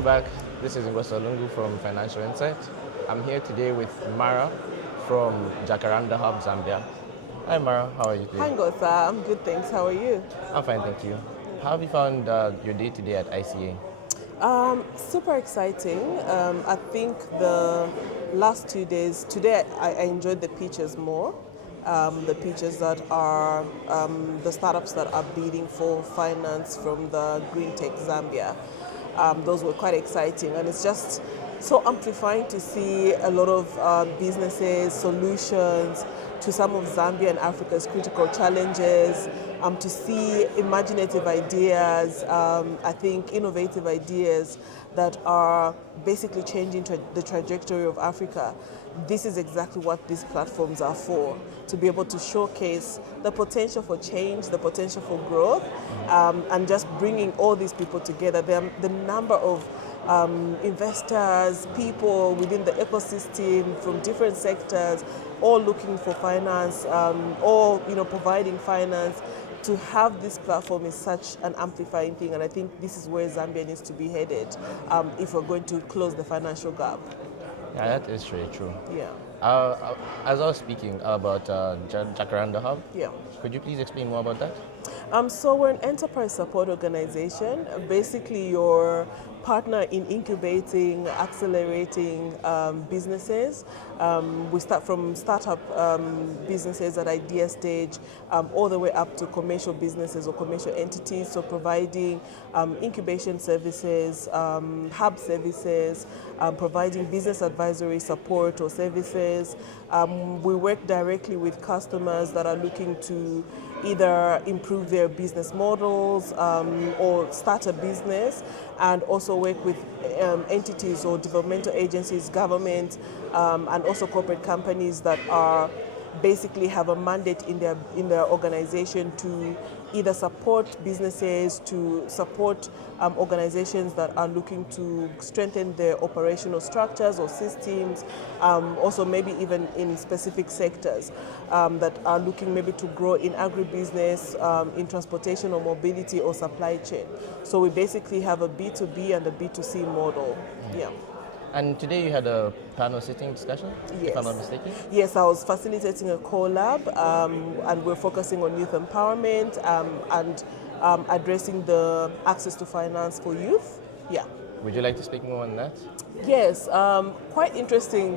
Welcome back. This is Ngosa Lungu from Financial Insight. I'm here today with Mara from Jacaranda Hub, Zambia. Hi Mara, how are you today? Hi Ngosa, I'm good, thanks. How are you? I'm fine, thank you. How have you found your day today at ICA? Super exciting. I think the last 2 days, today I enjoyed the pitches more. The pitches that are the startups that are bidding for finance from the Green Tech Zambia. Those were quite exciting, and it's just so amplifying to see a lot of businesses, solutions to some of Zambia and Africa's critical challenges, to see imaginative ideas, I think innovative ideas that are basically changing the trajectory of Africa. This is exactly what these platforms are for, to be able to showcase the potential for change, the potential for growth, and just bringing all these people together. The number of investors, people within the ecosystem from different sectors, all looking for finance, all providing finance. To have this platform is such an amplifying thing, and I think this is where Zambia needs to be headed if we're going to close the financial gap. Yeah, that is very true. Yeah. As I was speaking about Jacaranda Hub, Yeah. could you please explain more about that? So we're an enterprise support organization, basically your partner in incubating, accelerating businesses. We start from startup businesses at idea stage all the way up to commercial businesses or commercial entities, so providing incubation services, hub services, providing business advisory support or services. We work directly with customers that are looking to either improve their business models or start a business, and also work with entities or developmental agencies, government, and also corporate companies that are basically have a mandate in their organization to either support businesses, to support organizations that are looking to strengthen their operational structures or systems, also maybe even in specific sectors that are looking maybe to grow in agribusiness, in transportation or mobility or supply chain. So we basically have a B2B and a B2C model. Yeah. And today you had a panel sitting discussion, Yes. if I'm not mistaken? Yes, I was facilitating a collab, and we're focusing on youth empowerment and addressing the access to finance for youth. Yeah. Would you like to speak more on that? Yes, quite interesting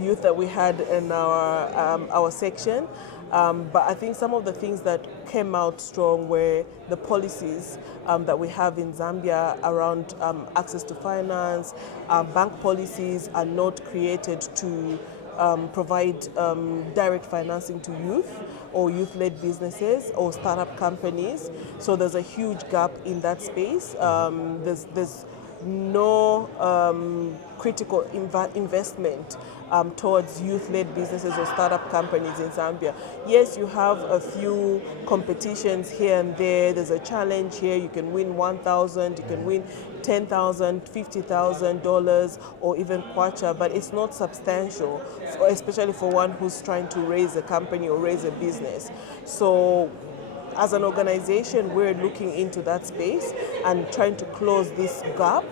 youth that we had in our section. But I think some of the things that came out strong were the policies that we have in Zambia around access to finance. Bank policies are not created to provide direct financing to youth or youth-led businesses or startup companies. So there's a huge gap in that space. There's no critical investment towards youth-led businesses or startup companies in Zambia. Yes, you have a few competitions here and there. There's a challenge here. You can win $1,000, you can win $10,000, $50,000, or even kwacha, but it's not substantial, especially for one who's trying to raise a company or raise a business. So as an organization, we're looking into that space and trying to close this gap,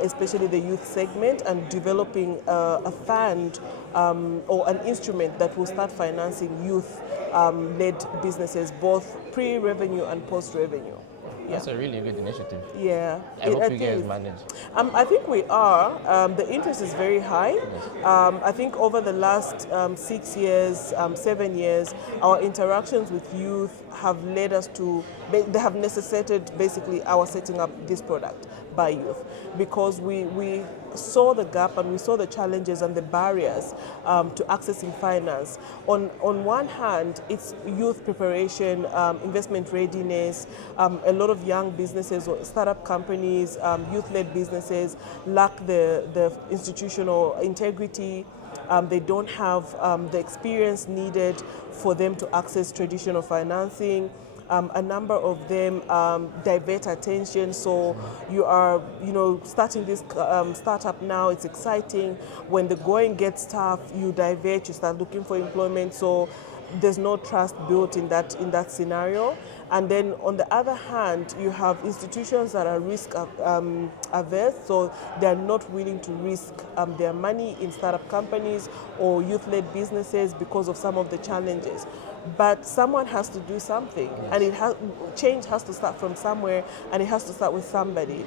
especially the youth segment, and developing a fund or an instrument that will start financing youth-led businesses, both pre-revenue and post-revenue. Yeah. That's a really good initiative. Yeah. I hope you guys manage. I think we are. The interest is very high. I think over the last 6 years, 7 years, our interactions with youth have led us to, they have necessitated basically our setting up this product by youth, because we saw the gap and we saw the challenges and the barriers to accessing finance. On one hand, it's youth preparation, investment readiness. A lot of young businesses or startup companies, youth-led businesses lack the institutional integrity. They don't have the experience needed for them to access traditional financing. A number of them divert attention. So you are, starting this startup now. It's exciting. When the going gets tough, you divert. You start looking for employment. So there's no trust built in that scenario. And then on the other hand, you have institutions that are risk averse, so they're not willing to risk their money in startup companies or youth-led businesses because of some of the challenges. But someone has to do something, and change has to start from somewhere, and it has to start with somebody.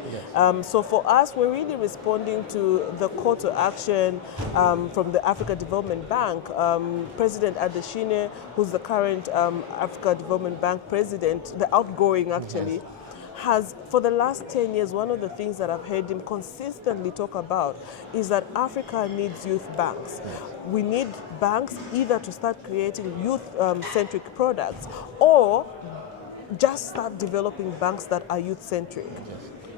So for us, we're really responding to the call to action from the Africa Development Bank. President 𝘊𝘄𝗲𝗄, who's the current Africa Development Bank president, the outgoing actually, has, for the last 10 years, one of the things that I've heard him consistently talk about is that Africa needs youth banks. We need banks either to start creating youth-centric products or just start developing banks that are youth-centric.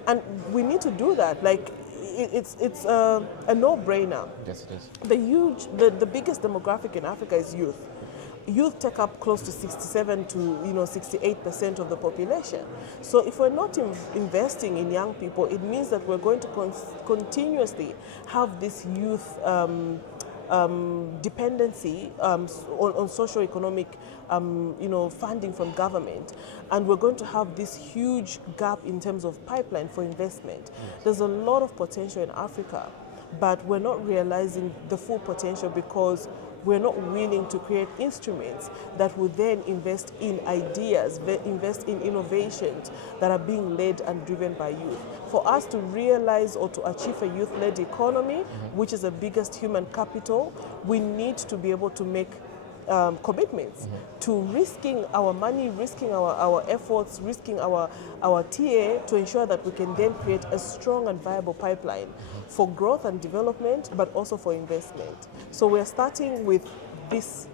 And we need to do that. Like, it's a no-brainer. Yes, it is. The biggest demographic in Africa is youth. Youth take up close to 67 to 68% of the population. So if we're not investing in young people, it means that we're going to continuously have this youth dependency on socio-economic funding from government, and we're going to have this huge gap in terms of pipeline for investment. There's a lot of potential in Africa, but we're not realizing the full potential because we're not willing to create instruments that will then invest in ideas, invest in innovations that are being led and driven by youth. For us to realize or to achieve a youth-led economy, which is the biggest human capital, we need to be able to make commitments to risking our money, risking our efforts, risking our TA to ensure that we can then create a strong and viable pipeline for growth and development, but also for investment. So we're starting with this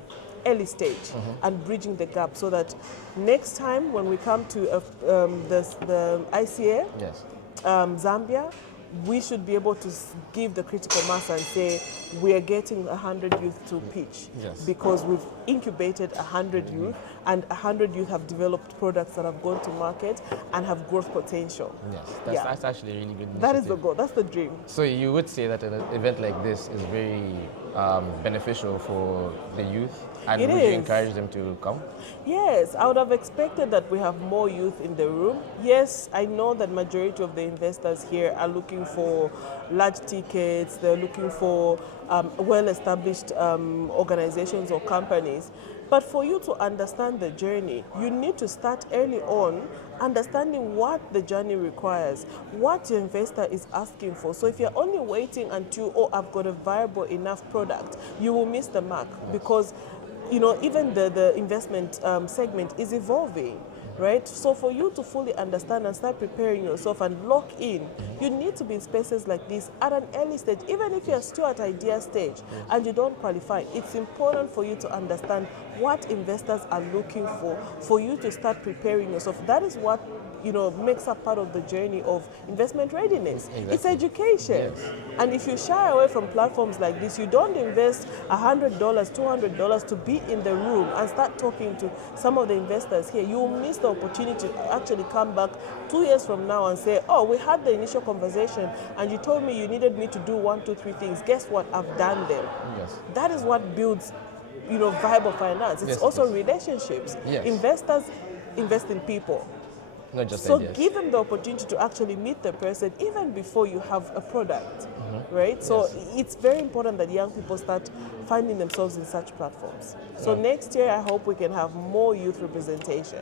early stage and bridging the gap so that next time when we come to the ICA, Zambia, we should be able to give the critical mass and say we are getting 100 youth to pitch because we've incubated 100 youth, and 100 youth have developed products that have gone to market and have growth potential. That's actually a really good initiative. That is the goal, that's the dream. So you would say that an event like this is very beneficial for the youth, and would you encourage them to come? Yes, I would have expected that we have more youth in the room. Yes, I know that majority of the investors here are looking for large tickets, they're looking for well-established organizations or companies. But for you to understand the journey, you need to start early on, understanding what the journey requires, what your investor is asking for. So if you're only waiting until, oh, I've got a viable enough product, you will miss the mark because even the investment segment is evolving. Right? So for you to fully understand and start preparing yourself and lock in, you need to be in spaces like this at an early stage. Even if you're still at idea stage and you don't qualify, it's important for you to understand what investors are looking for you to start preparing yourself. That is what makes up part of the journey of investment readiness. It's education. And if you shy away from platforms like this, you don't invest $100, $200 to be in the room and start talking to some of the investors here, you will miss the opportunity to actually come back 2 years from now and say, oh, we had the initial conversation and you told me you needed me to do 1, 2, 3 things. Guess what? I've done them. That is what builds viable finance. It's also relationships. Investors invest in people. Not just so ideas. Give them the opportunity to actually meet the person even before you have a product, right? So it's very important that young people start finding themselves in such platforms. So next year, I hope we can have more youth representation.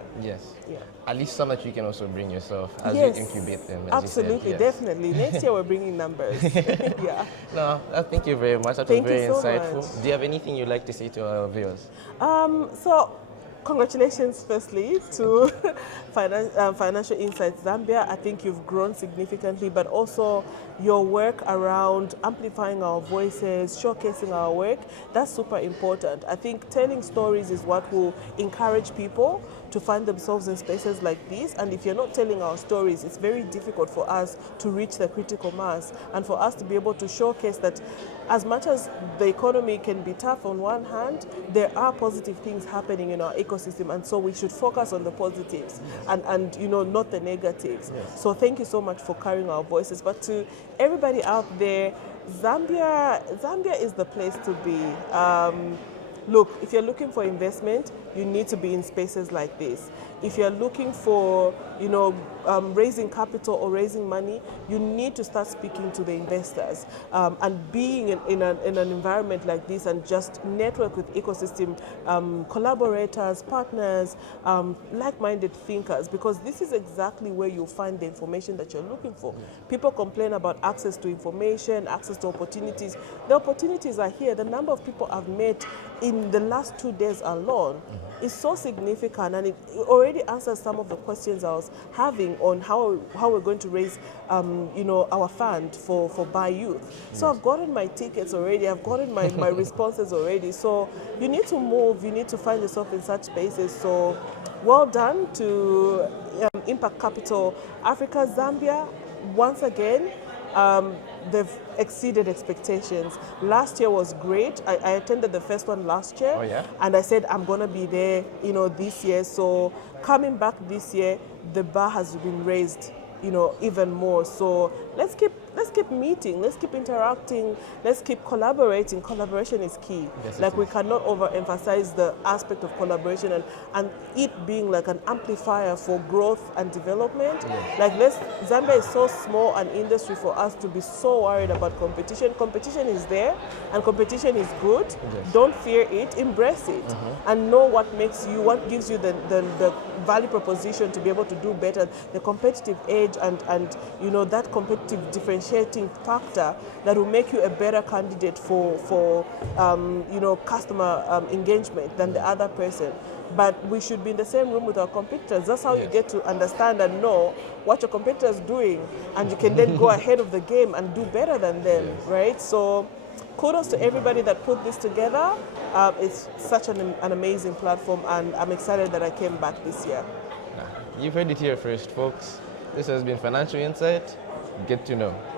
At least some that you can also bring yourself as you incubate them. Absolutely, definitely. Next year, we're bringing numbers. No, thank you very much. That was very insightful. Do you have anything you'd like to say to our viewers? Congratulations, firstly, to Financial Insights Zambia. I think you've grown significantly, but also your work around amplifying our voices, showcasing our work, that's super important. I think telling stories is what will encourage people to find themselves in spaces like this. And if you're not telling our stories, it's very difficult for us to reach the critical mass and for us to be able to showcase that as much as the economy can be tough on one hand, there are positive things happening in our ecosystem, and so we should focus on the positives and not the negatives. So thank you so much for carrying our voices. But to everybody out there, Zambia is the place to be. look, if you're looking for investment, you need to be in spaces like this. If you're looking for, raising capital or raising money, you need to start speaking to the investors and being in an environment like this, and just network with ecosystem collaborators, partners, like-minded thinkers, because this is exactly where you'll find the information that you're looking for. People complain about access to information, access to opportunities. The opportunities are here. The number of people I've met in the last 2 days alone is so significant, and it already answers some of the questions I was having on how we're going to raise our fund for 𝗵 youth. So I've gotten my tickets already, I've gotten my responses already. So you need to move, you need to find yourself in such spaces. So well done to Impact Capital Africa Zambia. Once again, they've exceeded expectations. Last year was great. I attended the first one last year. Oh, yeah? And I said I'm going to be there, this year. So coming back this year, the bar has been raised, even more. So let's keep meeting, let's keep interacting, let's keep collaborating. Collaboration is key. Yes, like, we cannot overemphasize the aspect of collaboration and it being like an amplifier for growth and development. Yes. Like, Zambia is so small an industry for us to be so worried about competition. Competition is there and competition is good. Yes. Don't fear it, embrace it, and know what gives you the value proposition to be able to do better, the competitive edge and that competitive differentiating factor that will make you a better candidate for customer engagement than the other person. But we should be in the same room with our competitors. That's how you get to understand and know what your competitor is doing, and you can then go ahead of the game and do better than them, right? So kudos to everybody that put this together. It's such an amazing platform, and I'm excited that I came back this year. You've heard it here first, folks. This has been Financial Insight. Get to know.